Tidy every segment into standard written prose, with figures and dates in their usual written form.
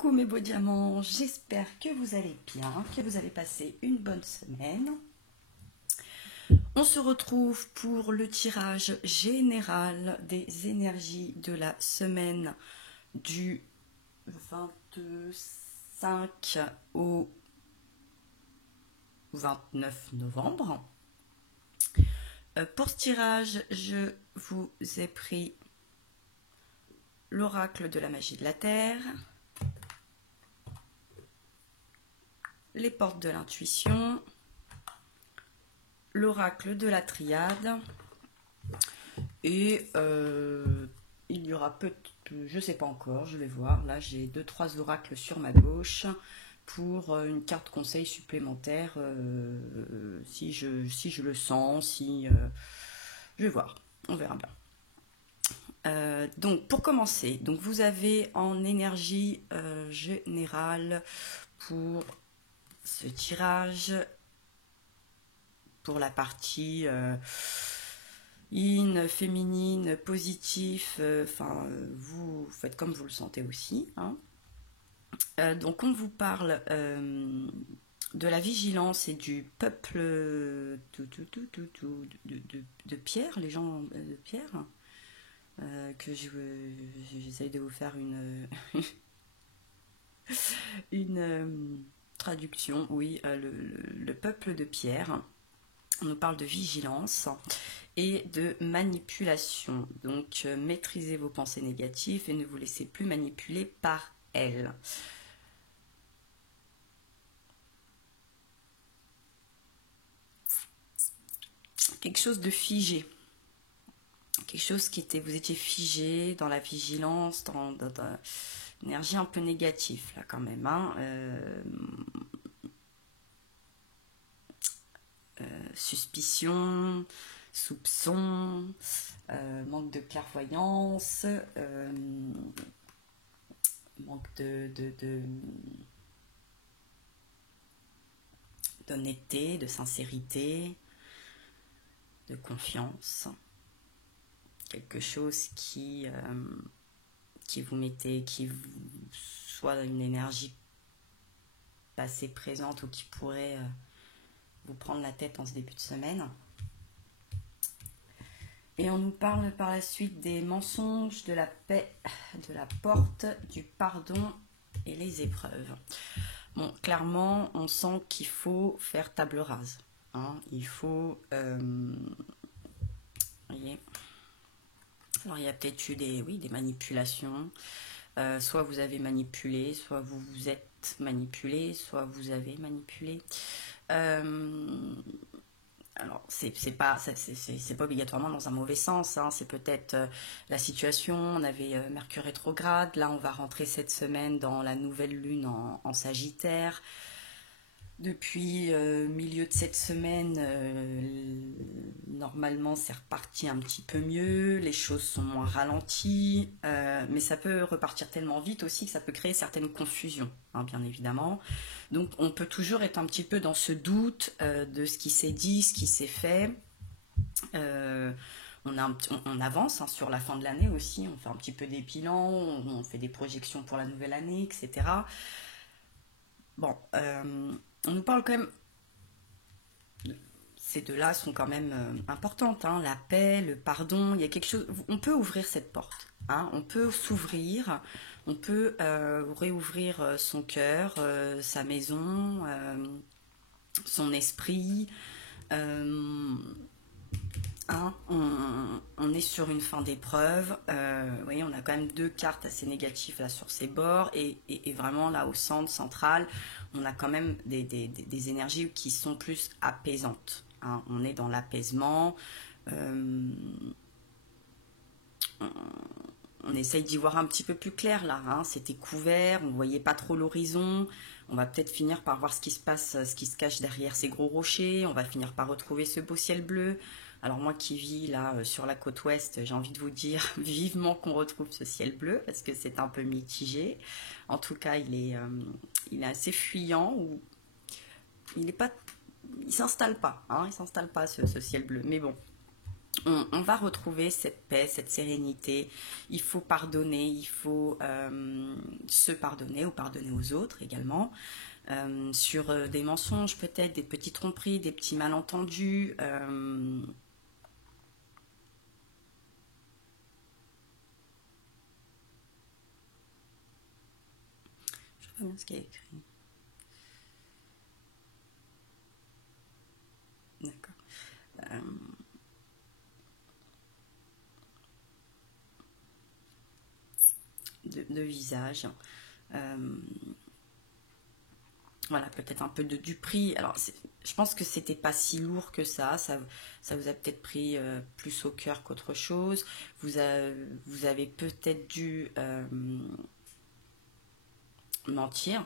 Coucou mes beaux diamants, j'espère que vous allez bien, que vous allez passer une bonne semaine. On se retrouve pour le tirage général des énergies de la semaine du 25 au 29 novembre. Pour ce tirage, je vous ai pris l'oracle de la magie de la Terre, les portes de l'intuition, l'oracle de la triade, et il y aura je sais pas encore, je vais voir, là j'ai 2-3 oracles sur ma gauche pour une carte conseil supplémentaire si je le sens, je vais voir, on verra bien. Donc pour commencer, donc vous avez en énergie générale pour ce tirage, pour la partie yin, féminine, positif, vous faites comme vous le sentez aussi, hein. Donc on vous parle de la vigilance et du peuple de pierre, les gens de pierre, que j'essaye de vous faire une traduction, oui, le peuple de pierre. On nous parle de vigilance et de manipulation. Donc, maîtrisez vos pensées négatives et ne vous laissez plus manipuler par elles. Quelque chose de figé. Quelque chose qui était, vous étiez figé dans la vigilance, dans l'énergie un peu négative, là, quand même, hein. Suspicion, soupçon, manque de clairvoyance, manque d'honnêteté, de sincérité, de confiance. Quelque chose qui vous mettait, soit une énergie passée, présente, ou qui pourrait vous prendre la tête en ce début de semaine. Et on nous parle par la suite des mensonges, de la paix, de la porte, du pardon et les épreuves. Bon, clairement, on sent qu'il faut faire table rase, hein. Il faut... voyez. Alors, il y a peut-être eu des manipulations. Soit vous avez manipulé, soit vous vous êtes manipulé, soit vous avez manipulé. Alors, c'est pas obligatoirement dans un mauvais sens, hein. C'est peut-être la situation. On avait Mercure rétrograde. Là, on va rentrer cette semaine dans la nouvelle lune en Sagittaire. Depuis milieu de cette semaine, normalement, c'est reparti un petit peu mieux. Les choses sont moins ralenties. Mais ça peut repartir tellement vite aussi que ça peut créer certaines confusions, hein, bien évidemment. Donc, on peut toujours être un petit peu dans ce doute de ce qui s'est dit, ce qui s'est fait. On avance, hein, sur la fin de l'année aussi. On fait un petit peu des bilans, on fait des projections pour la nouvelle année, etc. Bon, on nous parle quand même, ces deux-là sont quand même importantes, hein, la paix, le pardon, il y a quelque chose, on peut ouvrir cette porte, hein, on peut s'ouvrir, on peut réouvrir son cœur, sa maison, son esprit, hein, on est sur une fin d'épreuve. Vous voyez, on a quand même 2 cartes assez négatives là sur ces bords, et vraiment là au centre, central, on a quand même des énergies qui sont plus apaisantes, hein. On est dans l'apaisement. On essaye d'y voir un petit peu plus clair là, hein. C'était couvert, on ne voyait pas trop l'horizon. On va peut-être finir par voir ce qui se passe, ce qui se cache derrière ces gros rochers. On va finir par retrouver ce beau ciel bleu. Alors moi qui vis là sur la côte ouest, j'ai envie de vous dire vivement qu'on retrouve ce ciel bleu, parce que c'est un peu mitigé. En tout cas, il est assez fuyant, ou il s'installe pas, hein, il s'installe pas, ce ciel bleu. Mais bon, On va retrouver cette paix, cette sérénité. Il faut pardonner, il faut se pardonner ou pardonner aux autres également. Sur des mensonges peut-être, des petites tromperies, des petits malentendus. Je sais pas bien ce qu'il y a écrit. D'accord. Euh, de visage. Euh, voilà, peut-être un peu de du prix. Alors, je pense que c'était pas si lourd que ça vous a peut-être pris plus au cœur qu'autre chose. Vous avez peut-être dû mentir.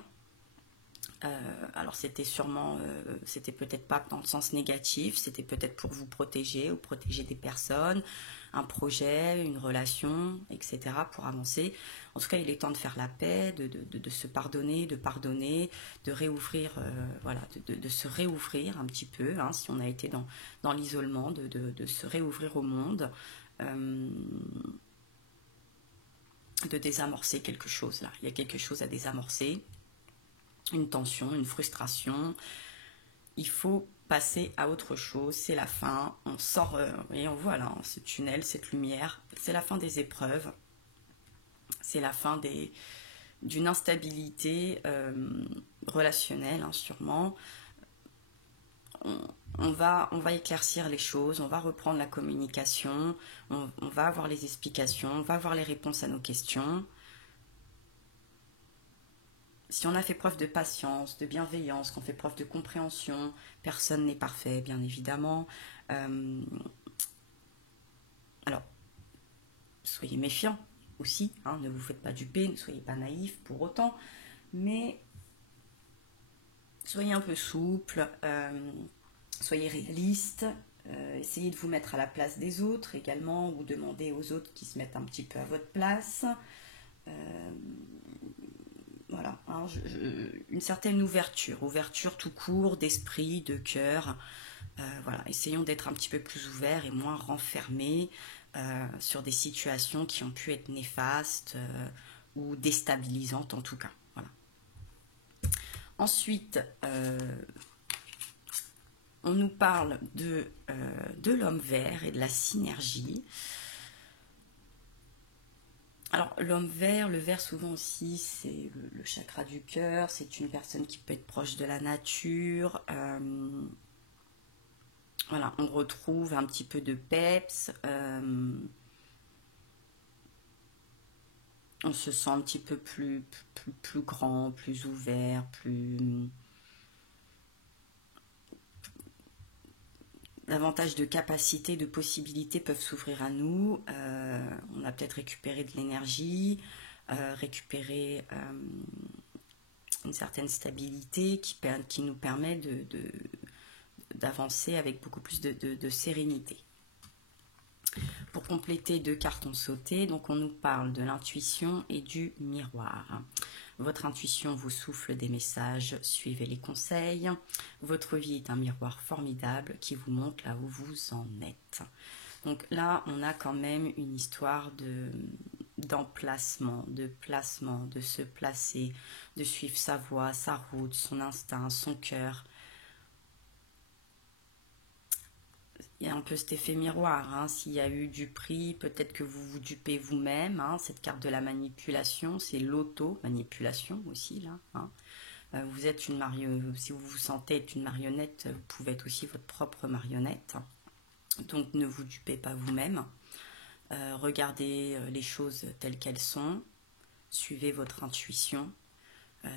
Alors c'était peut-être pas dans le sens négatif, c'était peut-être pour vous protéger ou protéger des personnes, un projet, une relation, etc. pour avancer. En tout cas, il est temps de faire la paix, de se pardonner, de pardonner, de réouvrir, voilà, de se réouvrir un petit peu, hein, si on a été dans l'isolement, de se réouvrir au monde, euh, de désamorcer quelque chose là. Il y a quelque chose à désamorcer, une tension, une frustration. Il faut passer à autre chose, c'est la fin, on sort, et on voit là, hein, ce tunnel, cette lumière, c'est la fin des épreuves, c'est la fin d'une instabilité relationnelle, hein, sûrement. On, on va éclaircir les choses, on va reprendre la communication, on va avoir les explications, on va avoir les réponses à nos questions. Si on a fait preuve de patience, de bienveillance, qu'on fait preuve de compréhension, personne n'est parfait, bien évidemment. Euh, alors, soyez méfiants aussi, hein, ne vous faites pas duper, ne soyez pas naïfs pour autant, mais soyez un peu souple, soyez réaliste, essayez de vous mettre à la place des autres également, ou demandez aux autres qui se mettent un petit peu à votre place. Euh, voilà, hein, une certaine ouverture tout court d'esprit, de cœur. Voilà, essayons d'être un petit peu plus ouverts et moins renfermés sur des situations qui ont pu être néfastes ou déstabilisantes en tout cas. Voilà. Ensuite, on nous parle de l'homme vert et de la synergie. Alors l'homme vert, le vert souvent aussi c'est le chakra du cœur, c'est une personne qui peut être proche de la nature. Voilà, on retrouve un petit peu de peps, on se sent un petit peu plus grand, plus ouvert, plus davantage de capacités, de possibilités peuvent s'ouvrir à nous. On a peut-être récupéré de l'énergie, récupéré une certaine stabilité qui nous permet d'avancer avec beaucoup plus de sérénité. Pour compléter, deux cartes ont sauté, donc on nous parle de l'intuition et du miroir. Votre intuition vous souffle des messages, suivez les conseils. Votre vie est un miroir formidable qui vous montre là où vous en êtes. Donc là, on a quand même une histoire d'emplacement, de placement, de se placer, de suivre sa voie, sa route, son instinct, son cœur. Il y a un peu cet effet miroir, hein. S'il y a eu du prix, peut-être que vous vous dupez vous-même, hein. Cette carte de la manipulation, c'est l'auto-manipulation aussi, là, hein. Vous êtes une marionnette, si vous vous sentez être une marionnette, vous pouvez être aussi votre propre marionnette. Donc ne vous dupez pas vous-même. Regardez les choses telles qu'elles sont. Suivez votre intuition. Euh,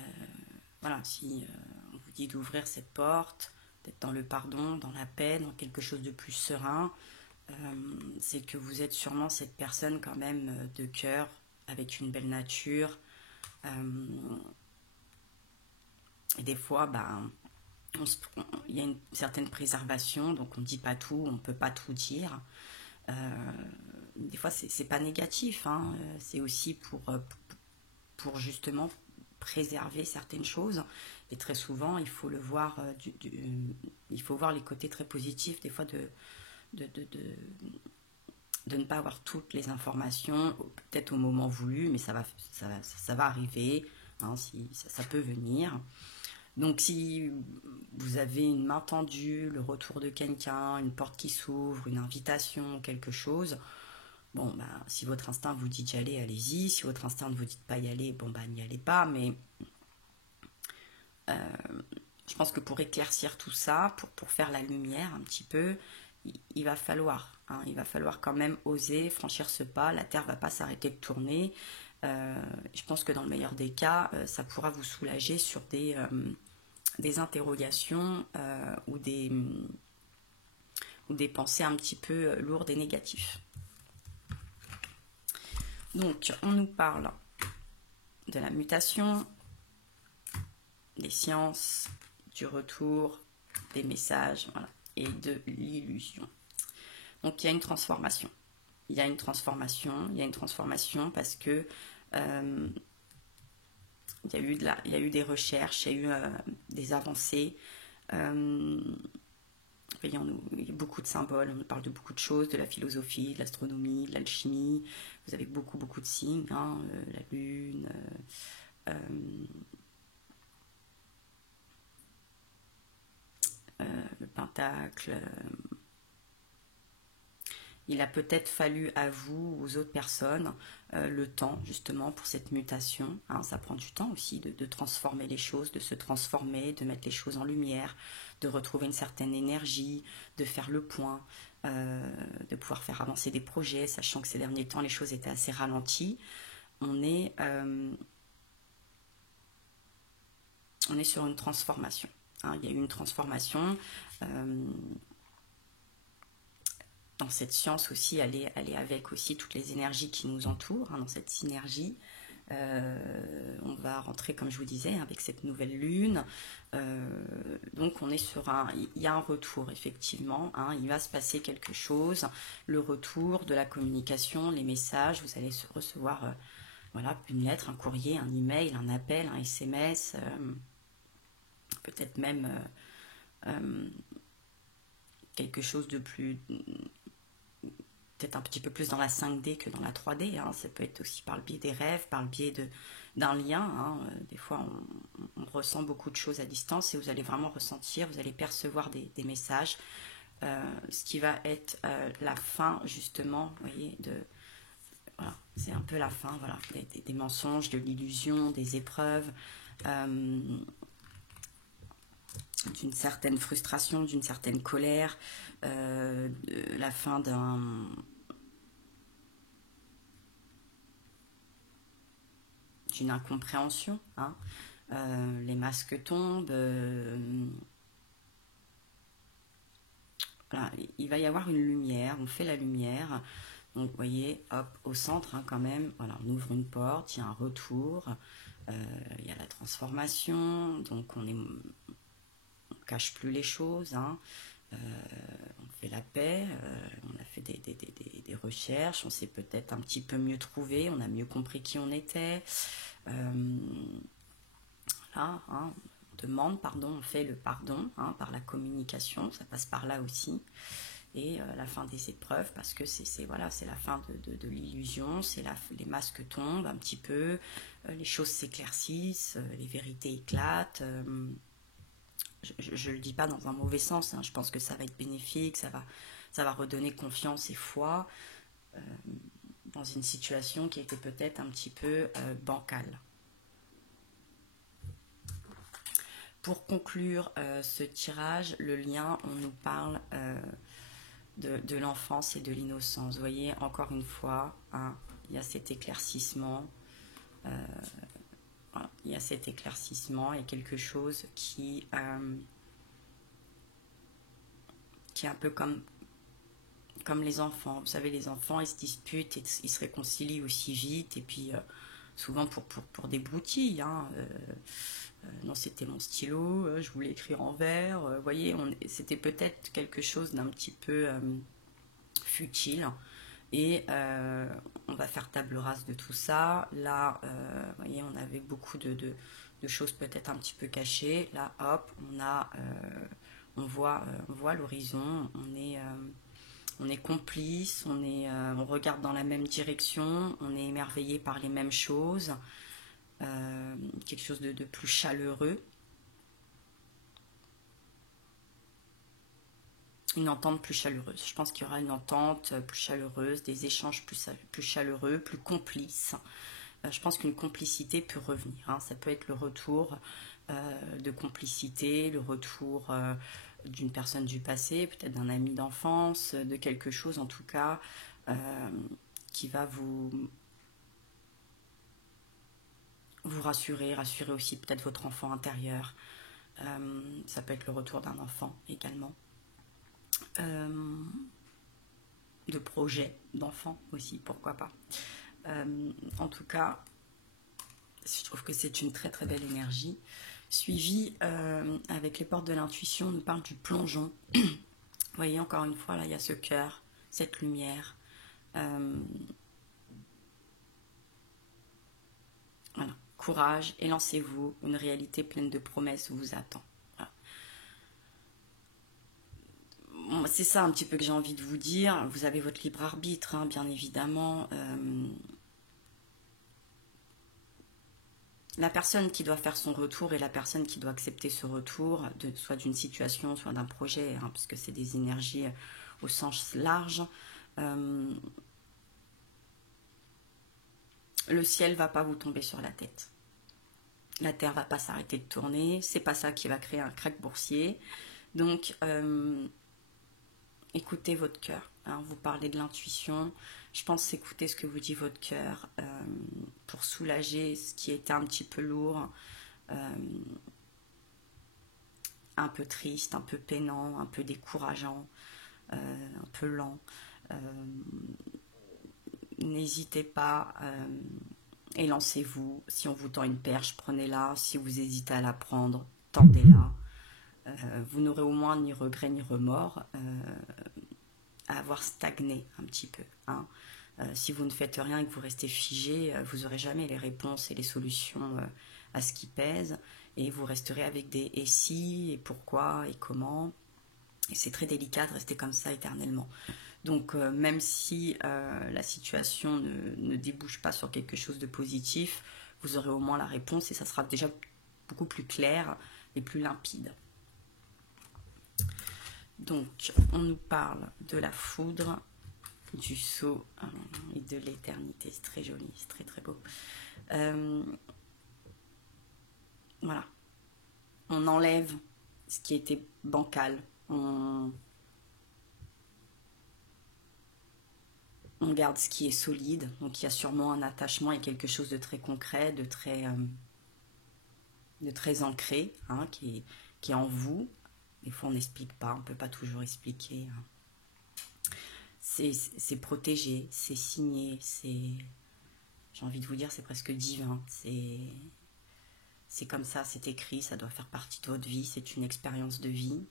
voilà, si on vous dit d'ouvrir cette porte, d'être dans le pardon, dans la paix, dans quelque chose de plus serein, c'est que vous êtes sûrement cette personne quand même de cœur, avec une belle nature. Et des fois, ben, il y a une certaine préservation, donc on ne dit pas tout, on ne peut pas tout dire. Des fois, c'est pas négatif, hein, c'est aussi pour justement préserver certaines choses. Et très souvent, il faut le voir, il faut voir les côtés très positifs des fois de ne pas avoir toutes les informations, peut-être au moment voulu, mais ça va arriver, hein, si, ça peut venir. Donc si vous avez une main tendue, le retour de quelqu'un, une porte qui s'ouvre, une invitation, quelque chose, bon, bah, si votre instinct vous dit d'y aller, allez-y. Si votre instinct ne vous dit pas y aller, bon, bah, n'y allez pas. Mais je pense que pour éclaircir tout ça, pour faire la lumière un petit peu, il va falloir, hein, il va falloir quand même oser franchir ce pas. La Terre ne va pas s'arrêter de tourner. Je pense que dans le meilleur des cas, ça pourra vous soulager sur des interrogations ou des pensées un petit peu lourdes et négatives. Donc, on nous parle de la mutation, des sciences, du retour, des messages, voilà, et de l'illusion. Donc, il y a une transformation. Il y a une transformation parce que il y a eu des recherches, il y a eu des avancées. Il y a beaucoup de symboles, on parle de beaucoup de choses, de la philosophie, de l'astronomie, de l'alchimie. Vous avez beaucoup de signes, hein, la lune, le pentacle. Il a peut-être fallu à vous, aux autres personnes, le temps justement pour cette mutation. Hein, ça prend du temps aussi de transformer les choses, de se transformer, de mettre les choses en lumière, de retrouver une certaine énergie, de faire le point, de pouvoir faire avancer des projets, sachant que ces derniers temps les choses étaient assez ralenties. On est sur une transformation. Hein, il y a eu une transformation. Dans cette science aussi, elle est avec aussi toutes les énergies qui nous entourent, hein, dans cette synergie. On va rentrer, comme je vous disais, avec cette nouvelle lune. Donc on est sur il y a un retour, effectivement. Hein, il va se passer quelque chose. Le retour de la communication, les messages. Vous allez recevoir voilà, une lettre, un courrier, un email, un appel, un SMS. Peut-être même quelque chose de plus... peut-être un petit peu plus dans la 5D que dans la 3D. Hein. Ça peut être aussi par le biais des rêves, par le biais d'un lien. Hein. Des fois, on ressent beaucoup de choses à distance et vous allez vraiment ressentir, vous allez percevoir des messages. Ce qui va être la fin, justement, vous voyez, voilà, c'est un peu la fin, voilà, des mensonges, de l'illusion, des épreuves, d'une certaine frustration, d'une certaine colère, la fin d'une incompréhension. Hein. Les masques tombent. Voilà, il va y avoir une lumière, on fait la lumière. Donc vous voyez, hop, au centre hein, quand même, voilà, on ouvre une porte, il y a un retour, il y a la transformation, donc on cache plus les choses, hein. On fait la paix, on a fait des recherches, on s'est peut-être un petit peu mieux trouvé, on a mieux compris qui on était. Voilà, hein, on demande pardon, on fait le pardon hein, par la communication, ça passe par là aussi. Et la fin des épreuves, parce que voilà, c'est la fin de l'illusion, les masques tombent un petit peu, les choses s'éclaircissent, les vérités éclatent. Je ne le dis pas dans un mauvais sens, hein, je pense que ça va être bénéfique, ça va redonner confiance et foi dans une situation qui était peut-être un petit peu bancale. Pour conclure ce tirage, le lien, on nous parle de l'enfance et de l'innocence. Vous voyez, encore une fois, hein, il y a cet éclaircissement. Voilà, il y a cet éclaircissement et quelque chose qui est un peu comme les enfants. Vous savez, les enfants, ils se disputent et ils se réconcilient aussi vite. Et puis, souvent pour des broutilles. Hein, non, c'était mon stylo, je voulais écrire en vert. Vous voyez, c'était peut-être quelque chose d'un petit peu futile. Et on va faire table rase de tout ça. Là, vous voyez, on avait beaucoup de choses peut-être un petit peu cachées. Là, hop, on voit l'horizon. On est complice, on regarde dans la même direction, on est émerveillé par les mêmes choses, quelque chose de plus chaleureux. Une entente plus chaleureuse. Je pense qu'il y aura une entente plus chaleureuse, des échanges plus chaleureux, plus complices. Je pense qu'une complicité peut revenir, hein. Ça peut être le retour de complicité, le retour d'une personne du passé, peut-être d'un ami d'enfance, de quelque chose en tout cas qui va vous rassurer, rassurer aussi peut-être votre enfant intérieur. Ça peut être le retour d'un enfant également. De projets d'enfants aussi, pourquoi pas. En tout cas, je trouve que c'est une très très belle énergie. Suivi avec les portes de l'intuition, on nous parle du plongeon. Vous voyez, encore une fois, là, il y a ce cœur, cette lumière. Voilà. Courage, élancez-vous. Une réalité pleine de promesses vous attend. Voilà. Bon, c'est ça un petit peu que j'ai envie de vous dire. Vous avez votre libre arbitre, hein, bien évidemment. La personne qui doit faire son retour et la personne qui doit accepter ce retour, soit d'une situation, soit d'un projet, hein, puisque c'est des énergies au sens large. Le ciel va pas vous tomber sur la tête. La terre va pas s'arrêter de tourner. C'est pas ça qui va créer un crack boursier. Donc, écoutez votre cœur. Hein, vous parlez de l'intuition. Je pense écouter ce que vous dit votre cœur pour soulager ce qui était un petit peu lourd, un peu triste, un peu peinant, un peu décourageant, un peu lent. N'hésitez pas et lancez-vous. Si on vous tend une perche, prenez-la. Si vous hésitez à la prendre, tendez-la. Vous n'aurez au moins ni regret ni remords à avoir stagné un petit peu. Hein. Si vous ne faites rien et que vous restez figé, vous n'aurez jamais les réponses et les solutions à ce qui pèse. Et vous resterez avec des et si, et pourquoi, et comment. Et c'est très délicat de rester comme ça éternellement. Donc même si la situation ne débouche pas sur quelque chose de positif, vous aurez au moins la réponse et ça sera déjà beaucoup plus clair et plus limpide. Donc on nous parle de la foudre, du sceau et de l'éternité. C'est très joli, c'est très très beau. Voilà. On enlève ce qui était bancal. On garde ce qui est solide. Donc il y a sûrement un attachement et quelque chose de très concret, de très ancré, hein, qui est en vous. Des fois on n'explique pas, on ne peut pas toujours expliquer. Hein. C'est protégé, c'est signé, j'ai envie de vous dire, c'est presque divin. C'est comme ça, c'est écrit, ça doit faire partie de votre vie, c'est une expérience de vie.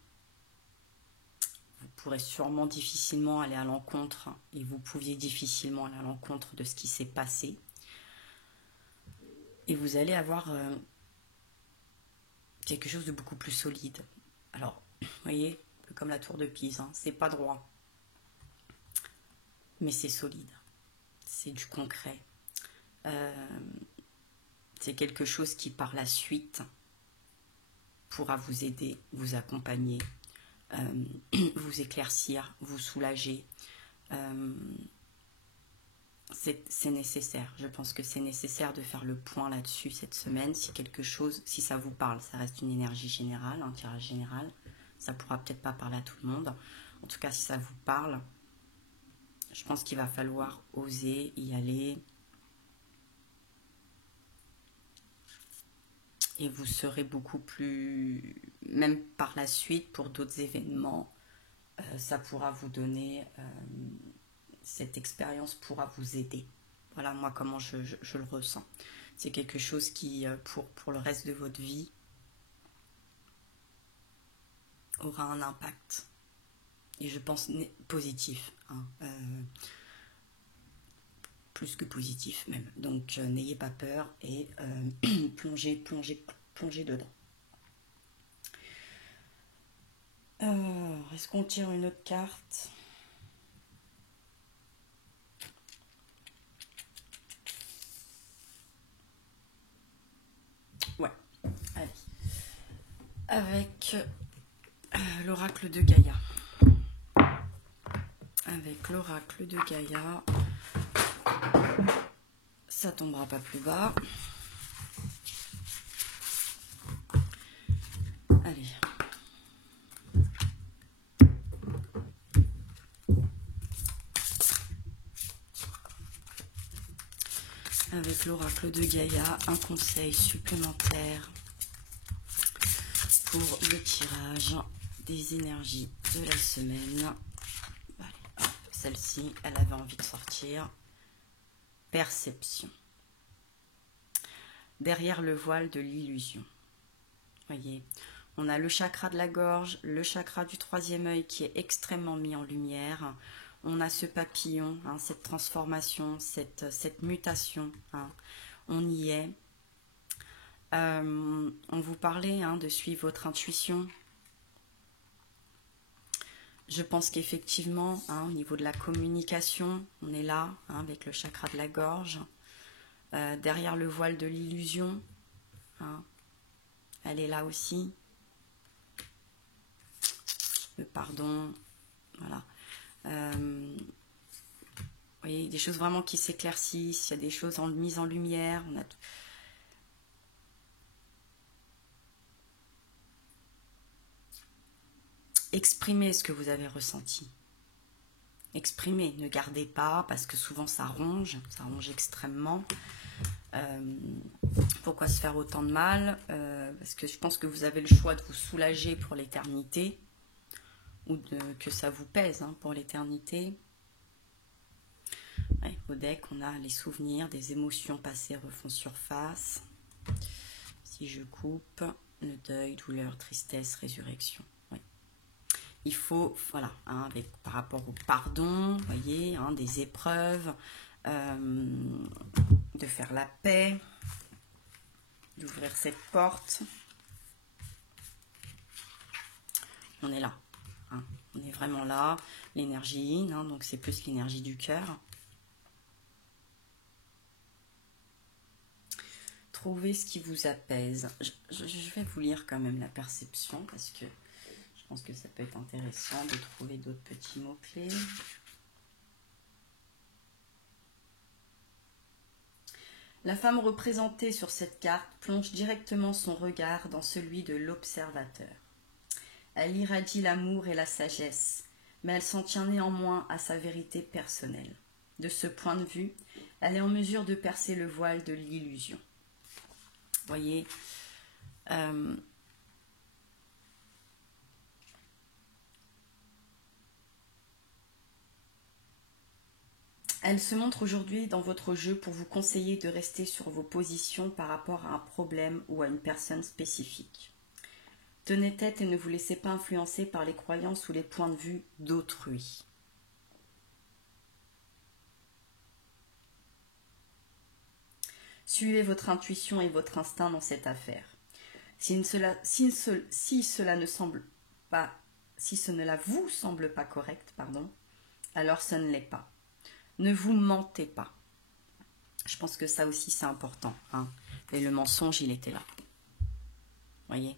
Vous pourrez sûrement difficilement aller à l'encontre, et vous pouviez difficilement aller à l'encontre de ce qui s'est passé. Et vous allez avoir quelque chose de beaucoup plus solide. Alors, vous voyez, un peu comme la tour de Pise, hein, c'est pas droit, mais c'est solide. C'est du concret. C'est quelque chose qui, par la suite, pourra vous aider, vous accompagner, vous éclaircir, vous soulager. C'est nécessaire. Je pense que c'est nécessaire de faire le point là-dessus cette semaine. Si quelque chose, si ça vous parle, ça reste une énergie générale, un tirage général. Ça pourra peut-être pas parler à tout le monde. En tout cas, si ça vous parle, je pense qu'il va falloir oser y aller. Et vous serez beaucoup plus, même par la suite, pour d'autres événements, ça pourra vous donner, cette expérience pourra vous aider. Voilà, moi, comment je le ressens. C'est quelque chose qui, pour le reste de votre vie, aura un impact. Et je pense positif. Hein, plus que positif même. Donc n'ayez pas peur et plongez dedans. Est-ce qu'on tire une autre carte? Allez. Avec l'oracle de Gaïa. Avec l'oracle de Gaïa, ça tombera pas plus bas. Allez. Avec l'oracle de Gaïa, un conseil supplémentaire pour le tirage des énergies de la semaine. Allez, celle-ci, elle avait envie de sortir. Perception. Derrière le voile de l'illusion. Voyez, on a le chakra de la gorge, le chakra du troisième œil qui est extrêmement mis en lumière. On a ce papillon, hein, cette transformation, cette mutation. Hein, on y est. On vous parlait de suivre votre intuition. Je pense qu'effectivement, au niveau de la communication, on est là, avec le chakra de la gorge. Derrière le voile de l'illusion, elle est là aussi. Le pardon, voilà. Vous voyez, des choses vraiment qui s'éclaircissent, il y a des choses mises en lumière. On a exprimez ce que vous avez ressenti. Exprimez, ne gardez pas, parce que souvent ça ronge extrêmement. Pourquoi se faire autant de mal? Parce que je pense que vous avez le choix de vous soulager pour l'éternité, ou que ça vous pèse pour l'éternité. Ouais, au deck, on a les souvenirs, des émotions passées refont surface. Si je coupe, le deuil, douleur, tristesse, résurrection. Ouais. Il faut, voilà, par rapport au pardon, vous voyez, des épreuves, de faire la paix, d'ouvrir cette porte. On est là, on est vraiment là. L'énergie yin, donc c'est plus l'énergie du cœur. Trouvez ce qui vous apaise. Je vais vous lire quand même la perception, parce que je pense que ça peut être intéressant de trouver d'autres petits mots-clés. La femme représentée sur cette carte plonge directement son regard dans celui de l'observateur. Elle irradie l'amour et la sagesse, mais elle s'en tient néanmoins à sa vérité personnelle. De ce point de vue, elle est en mesure de percer le voile de l'illusion. Voyez, elle se montre aujourd'hui dans votre jeu pour vous conseiller de rester sur vos positions par rapport à un problème ou à une personne spécifique. Tenez tête et ne vous laissez pas influencer par les croyances ou les points de vue d'autrui. Suivez votre intuition et votre instinct dans cette affaire. Si cela vous semble pas correct, alors ce ne l'est pas. Ne vous mentez pas. Je pense que ça aussi c'est important. Et le mensonge, il était là. Voyez.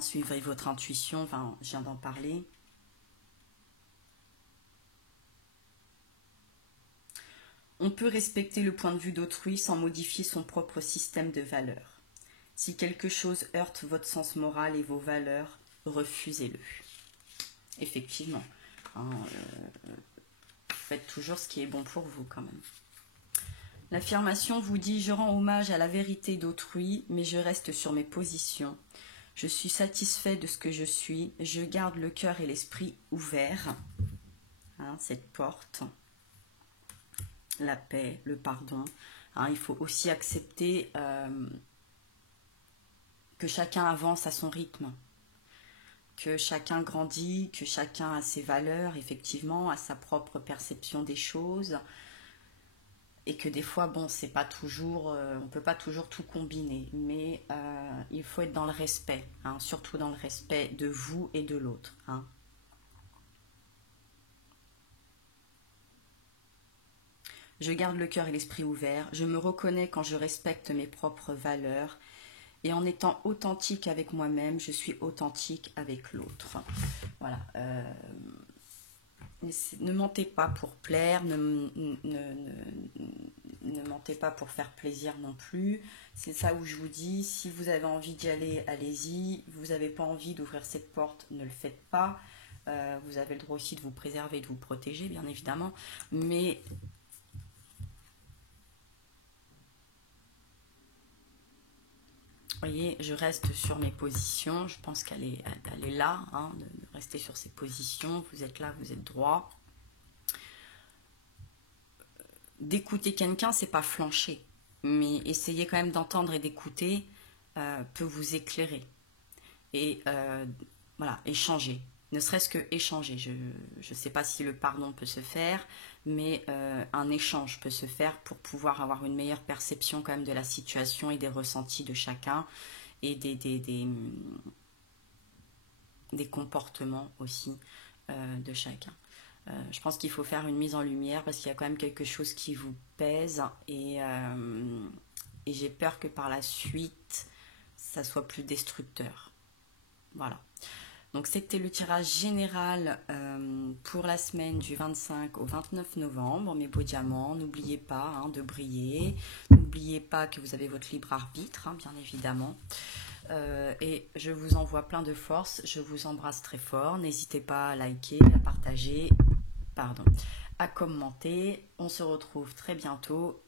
Suivez votre intuition, je viens d'en parler. On peut respecter le point de vue d'autrui sans modifier son propre système de valeurs. Si quelque chose heurte votre sens moral et vos valeurs, refusez-le. Effectivement, faites toujours ce qui est bon pour vous quand même. L'affirmation vous dit « Je rends hommage à la vérité d'autrui, mais je reste sur mes positions. Je suis satisfait de ce que je suis. Je garde le cœur et l'esprit ouverts. » Cette porte. La paix, le pardon. Il faut aussi accepter que chacun avance à son rythme, que chacun grandit, que chacun a ses valeurs, effectivement, a sa propre perception des choses, et que des fois, c'est pas toujours, on peut pas toujours tout combiner, mais il faut être dans le respect, surtout dans le respect de vous et de l'autre. je garde le cœur et l'esprit ouverts, je me reconnais quand je respecte mes propres valeurs, et en étant authentique avec moi-même, je suis authentique avec l'autre. Voilà. Ne mentez pas pour plaire, ne mentez pas pour faire plaisir non plus. C'est ça où je vous dis, si vous avez envie d'y aller, allez-y. Vous n'avez pas envie d'ouvrir cette porte, ne le faites pas. Vous avez le droit aussi de vous préserver, de vous protéger, bien évidemment. Mais vous voyez, je reste sur mes positions. Je pense qu'elle est là, hein, de rester sur ses positions. Vous êtes là, vous êtes droit. D'écouter quelqu'un, c'est pas flancher, mais essayer quand même d'entendre et d'écouter peut vous éclairer. Et voilà, échanger. Ne serait-ce que échanger. Je ne sais pas si le pardon peut se faire, mais un échange peut se faire pour pouvoir avoir une meilleure perception quand même de la situation et des ressentis de chacun et des comportements aussi de chacun. Je pense qu'il faut faire une mise en lumière parce qu'il y a quand même quelque chose qui vous pèse et j'ai peur que par la suite, ça soit plus destructeur. Voilà. Donc c'était le tirage général pour la semaine du 25 au 29 novembre, mes beaux diamants. N'oubliez pas hein, de briller. N'oubliez pas que vous avez votre libre arbitre, hein, bien évidemment. Et je vous envoie plein de force. Je vous embrasse très fort. N'hésitez pas à liker, à partager, à commenter. On se retrouve très bientôt